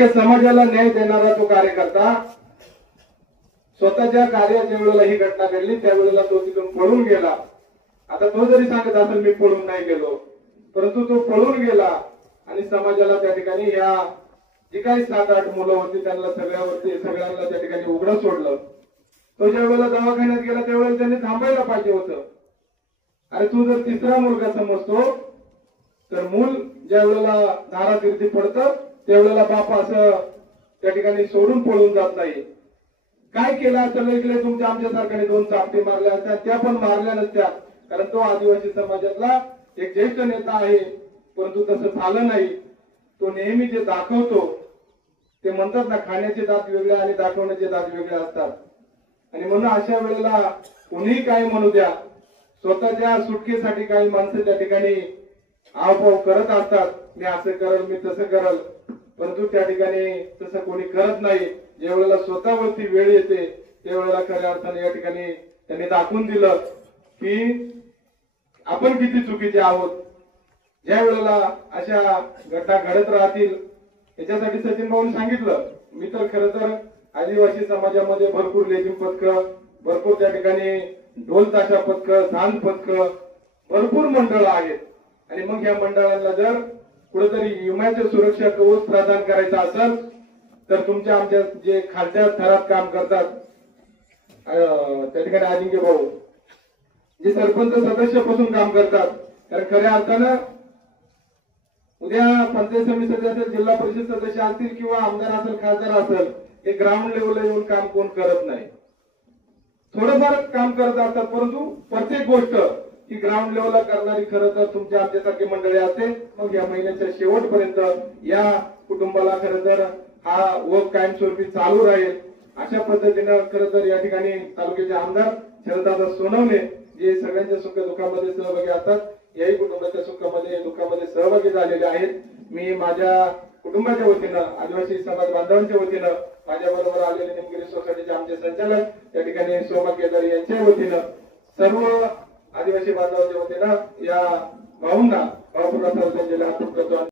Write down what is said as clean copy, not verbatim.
अख्ख्या समाजाला न्याय देणारा तो कार्यकर्ता स्वतःच्या कार्याच्या वेळेला ही घटना घडली त्यावेळेला तो तिथून पळून गेला. आता तो जरी सांगत असेल मी पळून नाही गेलो, परंतु तो पळून गेला आणि समाजाला त्या ठिकाणी या जी काही 7-8 मुलं होती त्यांना सगळ्यांना त्या ठिकाणी उघडं सोडलं. तो ज्या वेळेला दवाखान्यात गेला त्यावेळेला त्यांनी थांबायला पाहिजे होतं. अरे तू जर तिसरा मुलगा समजतो तर मूल ज्या वेळेला धारातीर्थी पडतं त्यावेळेला बाप असं त्या ठिकाणी सोडून पळून जात नाही. काय केलं असं इकडे तुमच्या आमच्या सरकारने 2 चापटे मारल्या असत्या, त्या पण मारल्या नसत्या, कारण तो आदिवासी समाजातला एक ज्येष्ठ नेता आहे. परंतु तसं झालं नाही. तो नेहमी जे दाखवतो ते म्हणतात ना, खाण्याचे दात वेगळे आणि दाखवण्याचे दात वेगळे असतात. आणि म्हणून अशा वेळेला कोणीही काही म्हणू द्या, स्वतःच्या सुटकेसाठी काही माणसं त्या ठिकाणी आवपाव करत असतात. मी असं करल, मी तसं करल, परंतु त्या ठिकाणी तसं कोणी करत नाही. ज्या वेळेला स्वतःवरती वेळ येते त्यावेळेला खऱ्या अर्थाने या ठिकाणी त्यांनी दाखवून दिलं की आपण किती चुकीचे आहोत. ज्या वेळेला अशा घटना घडत राहतील त्याच्यासाठी सचिन भाऊंनी सांगितलं. मी तर खरं तर आदिवासी समाजामध्ये भरपूर लेझिम पथक, भरपूर त्या ठिकाणी ढोल ताशा पथक, झांज पथक, भरपूर मंडळ आहेत. आणि मग या मंडळांना जर कुठेतरी विम्याचे सुरक्षा कवच प्रदान करायचं असेल तर तुमच्या आमच्या जे खालच्या थरात काम करतात त्या ठिकाणी अजिंक्य भाऊ जे सरपंच सदस्यापासून काम करतात, कारण खऱ्या अर्थानं उद्या पंचायत समिती सदस्य असेल, जिल्हा परिषद सदस्य असतील किंवा आमदार असेल, खासदार असेल, हे ग्राउंड लेवलला येऊन काम कोण करत नाही. थोडंफार काम करत असतात, परंतु प्रत्येक गोष्ट ही ग्राउंड लेवलला करणारी खरं तर तुमच्या आमच्यासारखी मंडळी असते. मग या महिन्याच्या शेवटपर्यंत या कुटुंबाला खरं तर हा वर्क कायमस्वरूपी चालू राहील. अशा पद्धतीनं खरं तर या ठिकाणी तालुक्याचे आमदार शरददादा सोनवणे जे सगळ्यांच्या सुख दुःखामध्ये सहभागी असतात, याही कुटुंबाच्या सुखामध्ये दुःखामध्ये सहभागी झालेले आहेत. मी माझ्या कुटुंबाच्या वतीनं, आदिवासी समाज बांधवांच्या वतीनं, माझ्या बरोबर आलेले निमगिरी सोसायटीचे आमचे संचालक त्या ठिकाणी सोमा केदारी यांच्या वतीनं, सर्व आदिवासी बांधवांच्या वतीनं या भाऊंना भाऊपूर्ण जिल्हा अर्पण करतो.